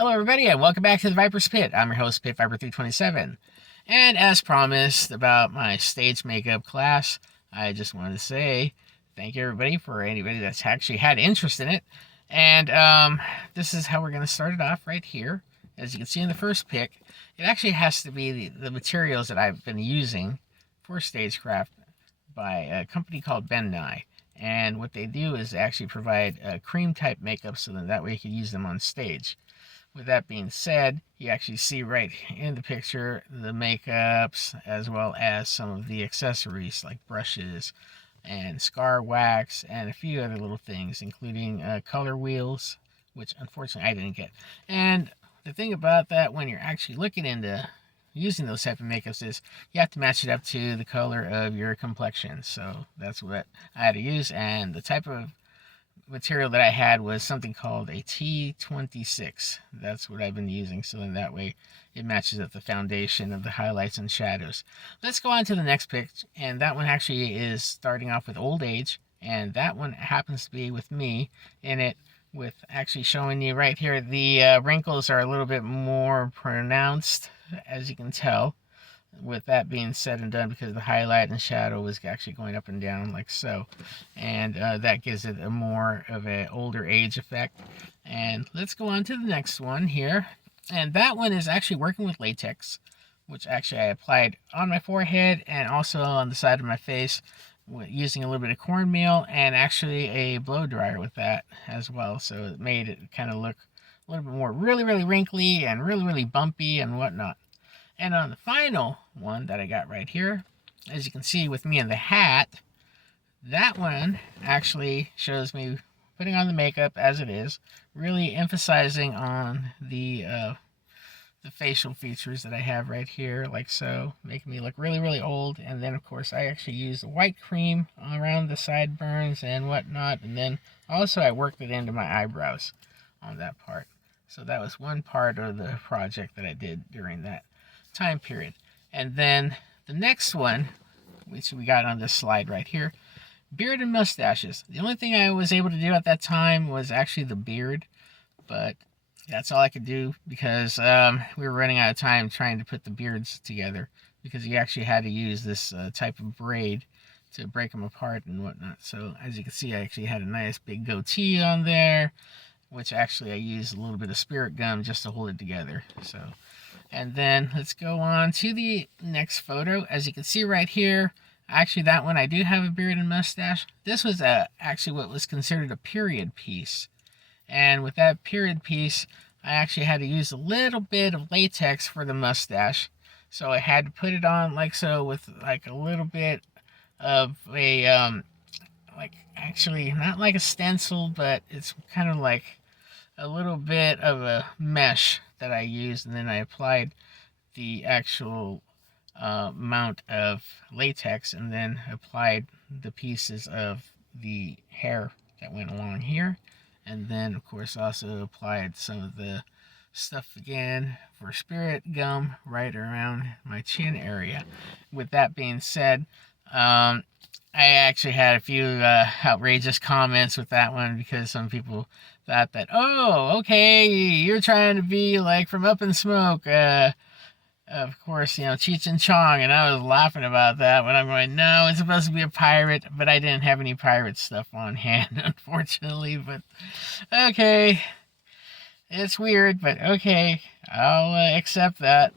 Hello, everybody, and welcome back to the Viper's Pit. I'm your host, Pit Viper 327. And as promised about my stage makeup class, I just wanted to say thank you, everybody, for anybody that's actually had interest in it. And this is how we're going to start it off right here. As you can see in the first pick, it actually has to be the materials that I've been using for stagecraft by a company called Ben Nye. And what they do is actually provide cream type makeup so that way you can use them on stage. With that being said, you actually see right in the picture the makeups as well as some of the accessories like brushes and scar wax and a few other little things, including color wheels, which unfortunately I didn't get. And the thing about that, when you're actually looking into using those type of makeups, is you have to match it up to the color of your complexion. So that's what I had to use, and the type of material that I had was something called a T26. That's what I've been using, so then that way it matches up the foundation of the highlights and shadows. Let's go on to the next pic, and that one actually is starting off with Old Age, and that one happens to be with me in it, with actually showing you right here the wrinkles are a little bit more pronounced, as you can tell. With that being said and done, because the highlight and shadow was actually going up and down like so, and that gives it a more of an older age effect. And let's go on to the next one here, and that one is actually working with latex, which actually I applied on my forehead and also on the side of my face using a little bit of cornmeal and actually a blow dryer with that as well, so it made it kind of look a little bit more really wrinkly and really bumpy and whatnot. And on the final one that I got right here, as you can see with me in the hat, that one actually shows me putting on the makeup as it is, really emphasizing on the facial features that I have right here, like so, making me look really old. And then, of course, I actually used white cream around the sideburns and whatnot. And then also I worked it into my eyebrows on that part. So that was one part of the project that I did during that time period. And then the next one, which we got on this slide right here, beard and mustaches. The only thing I was able to do at that time was actually the beard, but that's all I could do because we were running out of time trying to put the beards together, because you actually had to use this type of braid to break them apart and whatnot. So as you can see, I actually had a nice big goatee on there, which actually I used a little bit of spirit gum just to hold it together. So, and then let's go on to the next photo. As you can see right here, actually that one I do have a beard and mustache. This was actually what was considered a period piece. And with that period piece, I actually had to use a little bit of latex for the mustache. So I had to put it on like so, with like a little bit of a, like actually not like a stencil, but it's kind of like a little bit of a mesh that I used, and then I applied the actual amount of latex, and then applied the pieces of the hair that went along here, and then of course also applied some of the stuff again for spirit gum right around my chin area. With that being said, I actually had a few outrageous comments with that one, because some people thought that, oh, okay, you're trying to be like from Up in Smoke, of course, Cheech and Chong, and I was laughing about that when I'm going, no, it's supposed to be a pirate, but I didn't have any pirate stuff on hand, unfortunately, but okay, it's weird, but okay, I'll accept that.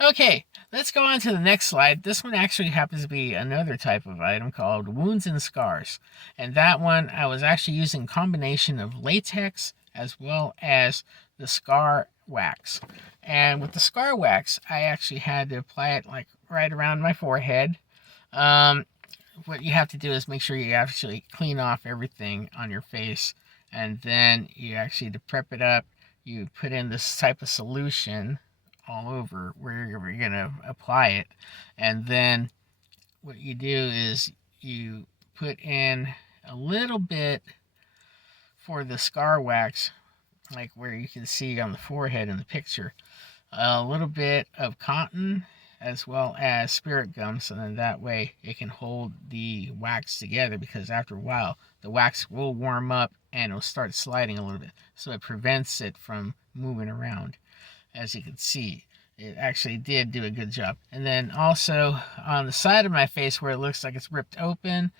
Okay, let's go on to the next slide. This one actually happens to be another type of item called Wounds and Scars. And that one, I was actually using a combination of latex as well as the scar wax. And with the scar wax, I actually had to apply it like right around my forehead. What you have to do is make sure you actually clean off everything on your face. And then you actually, to prep it up, you put in this type of solution all over where you're going to apply it. And then what you do is you put in a little bit for the scar wax, like where you can see on the forehead in the picture, a little bit of cotton as well as spirit gum, so then that way it can hold the wax together, because after a while the wax will warm up and it'll start sliding a little bit, so it prevents it from moving around. As you can see, it actually did do a good job. And then also on the side of my face where it looks like it's ripped open,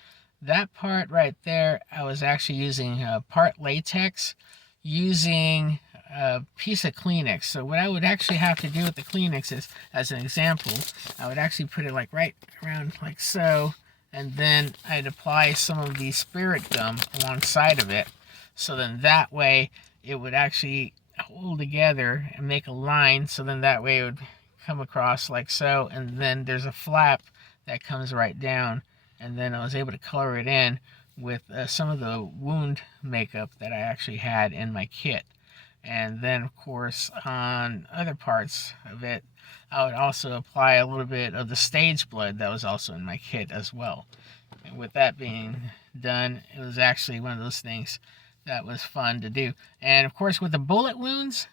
that part right there, I was actually using part latex, using a piece of Kleenex. So what I would actually have to do with the Kleenex is, as an example, I would actually put it like right around like so, and then I'd apply some of the spirit gum alongside of it, so then that way it would actually hold together and make a line, so then that way it would come across like so, and then there's a flap that comes right down, and then I was able to color it in with some of the wound makeup that I actually had in my kit. And then of course on other parts of it, I would also apply a little bit of the stage blood that was also in my kit as well. And with that being done, it was actually one of those things that was fun to do. And of course with the bullet wounds,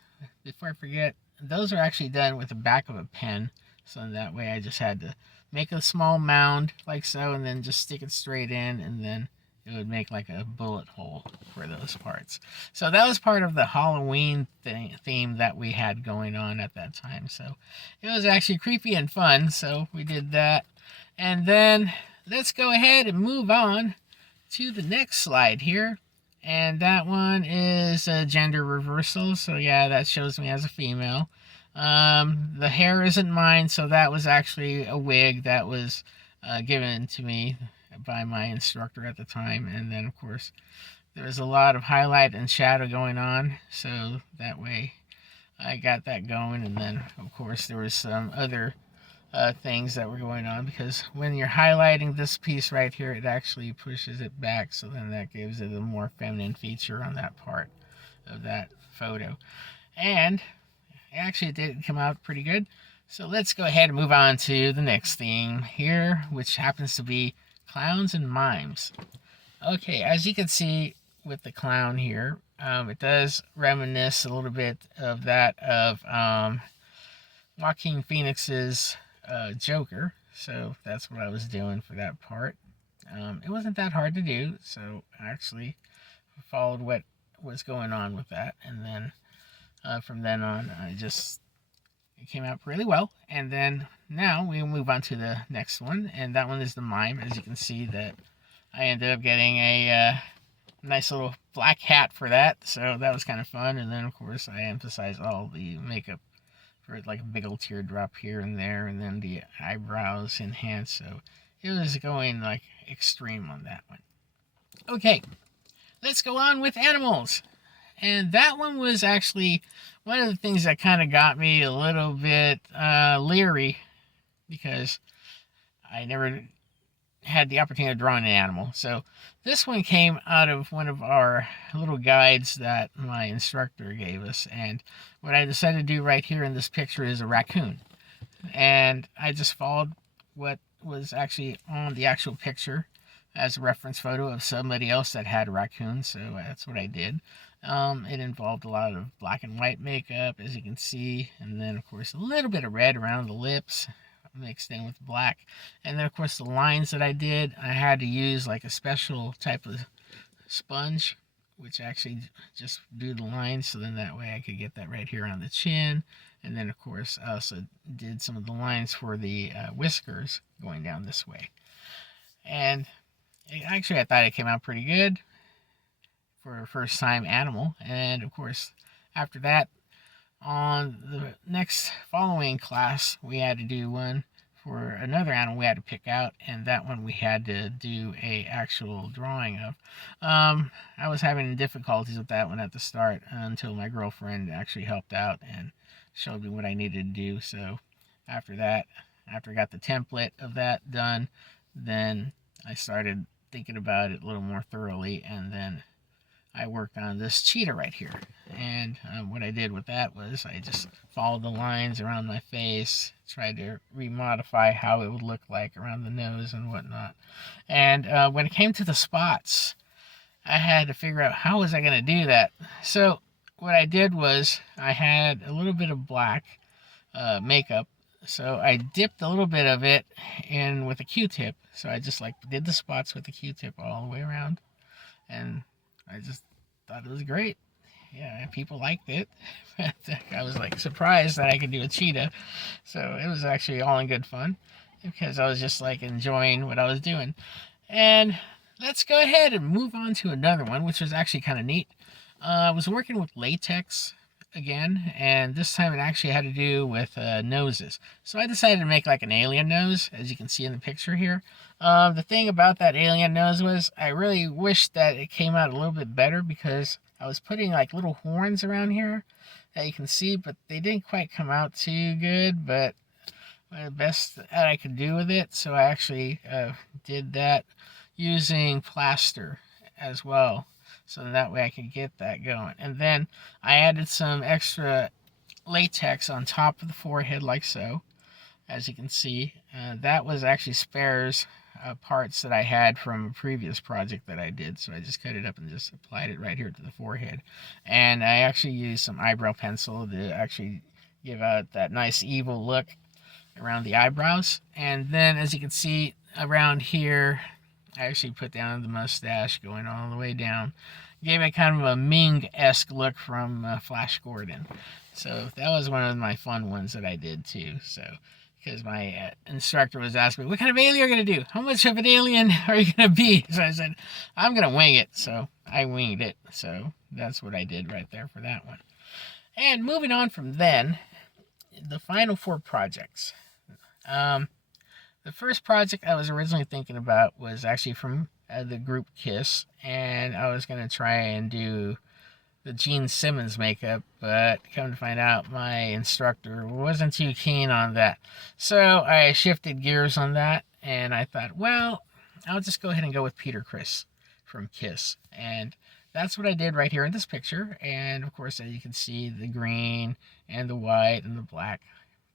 before I forget, those are actually done with the back of a pen, so that way I just had to make a small mound like so, and then just stick it straight in, and then it would make like a bullet hole for those parts. So that was part of the Halloween theme that we had going on at that time. So it was actually creepy and fun, so we did that. And then let's go ahead and move on to the next slide here. And that one is a gender reversal. So yeah, that shows me as a female. The hair isn't mine, so that was actually a wig that was given to me by my instructor at the time. And then of course there was a lot of highlight and shadow going on, so that way I got that going. And then of course there was some other things that were going on, because when you're highlighting this piece right here, it actually pushes it back, so then that gives it a more feminine feature on that part of that photo. And actually it did come out pretty good. So let's go ahead and move on to the next theme here, which happens to be clowns and mimes. Okay, as you can see with the clown here, it does reminisce a little bit of that of Joaquin Phoenix's Joker. So that's what I was doing for that part. It wasn't that hard to do, so I actually followed what was going on with that, and then from then on it came out really well. And then now we move on to the next one, and that one is the mime. As you can see, that I ended up getting a nice little black hat for that, so that was kind of fun. And then of course I emphasized all the makeup for like a big old teardrop here and there, and then the eyebrows enhanced, so it was going like extreme on that one. Okay, let's go on with animals. And that one was actually one of the things that kind of got me a little bit leery, because I never had the opportunity of drawing an animal. So this one came out of one of our little guides that my instructor gave us, and what I decided to do right here in this picture is a raccoon. And I just followed what was actually on the actual picture as a reference photo of somebody else that had a raccoon, so that's what I did. It involved a lot of black and white makeup, as you can see, and then of course a little bit of red around the lips mixed in with black. And then of course the lines that I did, I had to use like a special type of sponge, which actually just do the lines, so then that way I could get that right here on the chin. And then of course I also did some of the lines for the whiskers going down this way. And actually I thought it came out pretty good for a first time animal. And of course after that, on the next following class, we had to do one for another animal we had to pick out, and that one we had to do a actual drawing of. I was having difficulties with that one at the start until my girlfriend actually helped out and showed me what I needed to do. So after that, after I got the template of that done, then I started thinking about it a little more thoroughly, and then I worked on this cheetah right here. And what I did with that was I just followed the lines around my face, tried to remodify how it would look like around the nose and whatnot. And when it came to the spots, I had to figure out how was I going to do that. So what I did was I had a little bit of black makeup So I dipped a little bit of it in with a Q-tip. So I just like did the spots with the Q-tip all the way around, and I just thought it was great. Yeah, people liked it. I was like surprised that I could do a cheetah. So it was actually all in good fun because I was just like enjoying what I was doing. And let's go ahead and move on to another one, which was actually kind of neat. I was working with latex again, and this time it actually had to do with noses. So I decided to make like an alien nose, as you can see in the picture here. The thing about that alien nose was I really wished that it came out a little bit better because I was putting like little horns around here that you can see, but they didn't quite come out too good, but the best that I could do with it. So I actually did that using plaster as well. So that way I could get that going. And then I added some extra latex on top of the forehead like so. As you can see, that was actually spares parts that I had from a previous project that I did. So I just cut it up and just applied it right here to the forehead. And I actually used some eyebrow pencil to actually give out that nice evil look around the eyebrows. And then as you can see around here, I actually put down the mustache going all the way down. Gave it kind of a Ming-esque look from Flash Gordon. So that was one of my fun ones that I did too. So because my instructor was asking me, what kind of alien are you going to do? How much of an alien are you going to be? So I said, I'm going to wing it. So I winged it. So that's what I did right there for that one. And moving on from then, the final 4 projects. The first project I was originally thinking about was actually from the group Kiss, and I was going to try and do the Gene Simmons makeup, but come to find out my instructor wasn't too keen on that. So I shifted gears on that, and I thought, well, I'll just go ahead and go with Peter Criss from Kiss. And that's what I did right here in this picture. And of course, as you can see, the green and the white and the black,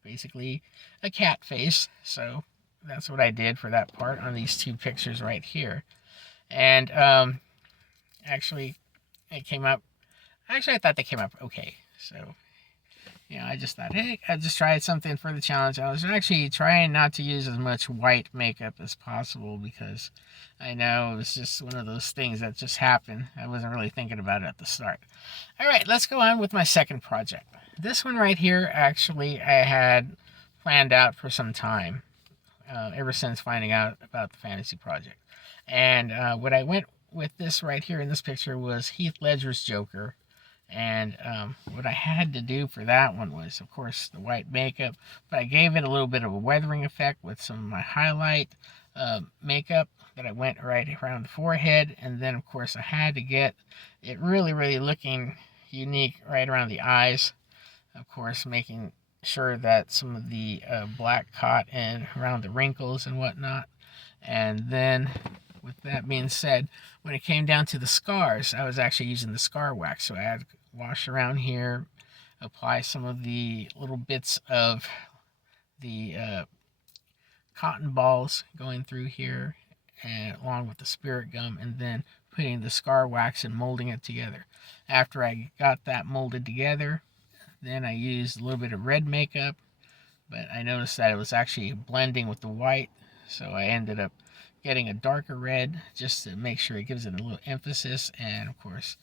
basically a cat face. So that's what I did for that part on these 2 pictures right here. And actually, it came up. Actually, I thought they came up okay. So, I just thought, hey, I just tried something for the challenge. I was actually trying not to use as much white makeup as possible because I know it was just one of those things that just happened. I wasn't really thinking about it at the start. All right, let's go on with my second project. This one right here, actually, I had planned out for some time, ever since finding out about the Fantasy Project. And what I went with this right here in this picture was Heath Ledger's Joker. And what I had to do for that one was, of course, the white makeup, but I gave it a little bit of a weathering effect with some of my highlight makeup that I went right around the forehead. And then, of course, I had to get it really, really looking unique right around the eyes. Of course, making sure that some of the black caught in around the wrinkles and whatnot. And then, with that being said, when it came down to the scars, I was actually using the scar wax. So I had to wash around here, apply some of the little bits of the cotton balls going through here, and along with the spirit gum, and then putting the scar wax and molding it together. After I got that molded together, then I used a little bit of red makeup, but I noticed that it was actually blending with the white, so I ended up getting a darker red just to make sure it gives it a little emphasis, and of course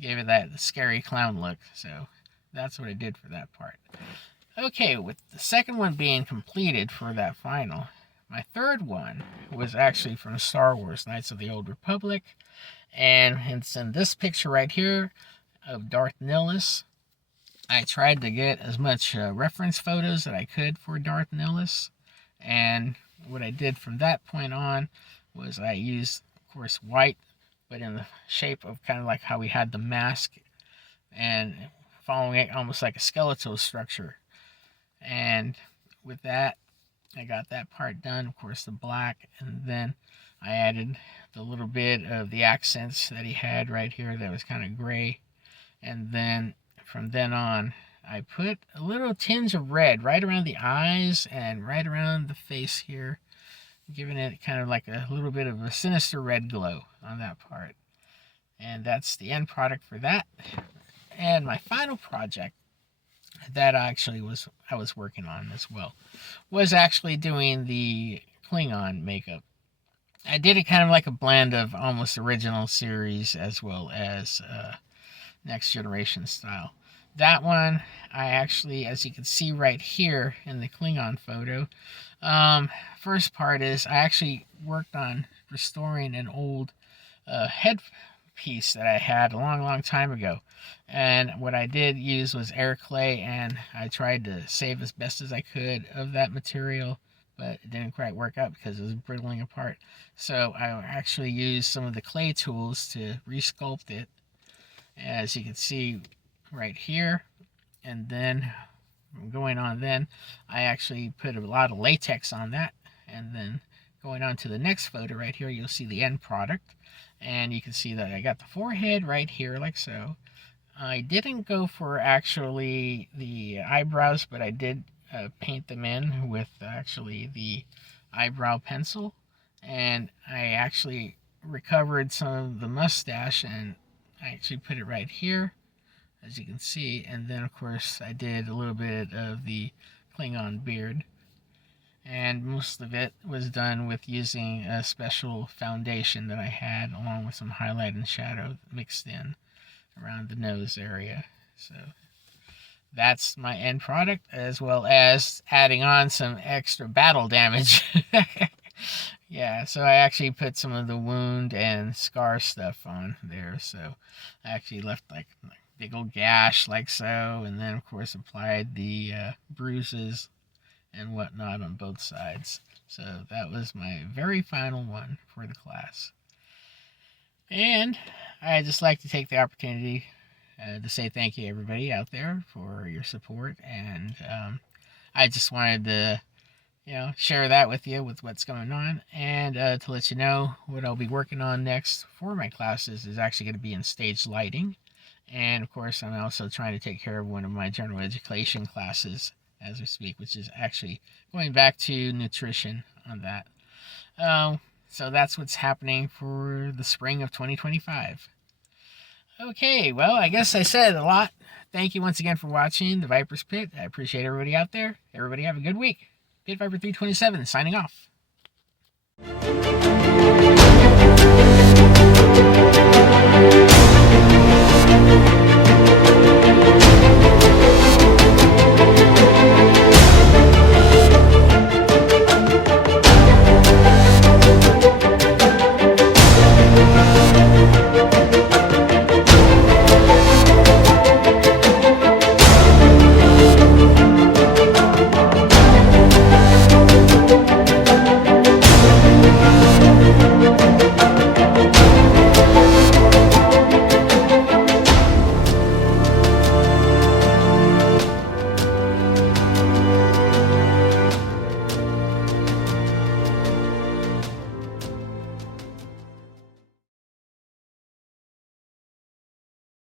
gave it that scary clown look. So that's what I did for that part. Okay, with the second one being completed for that final, my third one was actually from Star Wars Knights of the Old Republic, and it's in this picture right here of Darth Nihilus. I tried to get as much reference photos that I could for Darth Nihilus, and what I did from that point on was I used, of course, white, but in the shape of kind of like how we had the mask, and following it almost like a skeletal structure. And with that, I got that part done, of course, the black, and then I added the little bit of the accents that he had right here that was kind of gray. And then from then on, I put a little tinge of red right around the eyes and right around the face here, giving it kind of like a little bit of a sinister red glow on that part. And that's the end product for that. And my final project that actually I was working on as well, was actually doing the Klingon makeup. I did it kind of like a blend of almost original series as well as Next Generation style. That one, I actually, as you can see right here in the Klingon photo, first part is I actually worked on restoring an old headpiece that I had a long time ago. And what I did use was air clay, and I tried to save as best as I could of that material, but it didn't quite work out because it was brittling apart. So I actually used some of the clay tools to resculpt it, as you can see right here. And then going on, then I actually put a lot of latex on that, and then going on to the next photo right here, you'll see the end product, and you can see that I got the forehead right here like so. I didn't go for actually the eyebrows, but I did paint them in with actually the eyebrow pencil, and I actually recovered some of the mustache, and I actually put it right here, as you can see. And then of course I did a little bit of the Klingon beard, and most of it was done with using a special foundation that I had, along with some highlight and shadow mixed in around the nose area. So that's my end product, as well as adding on some extra battle damage. Yeah, so I actually put some of the wound and scar stuff on there. So I actually left like a big old gash like so, and then of course applied the bruises and whatnot on both sides. So that was my very final one for the class. And I'd just like to take the opportunity to say thank you, everybody out there, for your support. And I just wanted to, share that with you, with what's going on, and to let you know what I'll be working on next for my classes is actually going to be in stage lighting. And of course, I'm also trying to take care of one of my general education classes as we speak, which is actually going back to nutrition on that. So that's what's happening for the spring of 2025. Okay, well, I guess I said a lot. Thank you once again for watching the Viper's Pit. I appreciate everybody out there. Everybody have a good week. Pit Viper 327 signing off.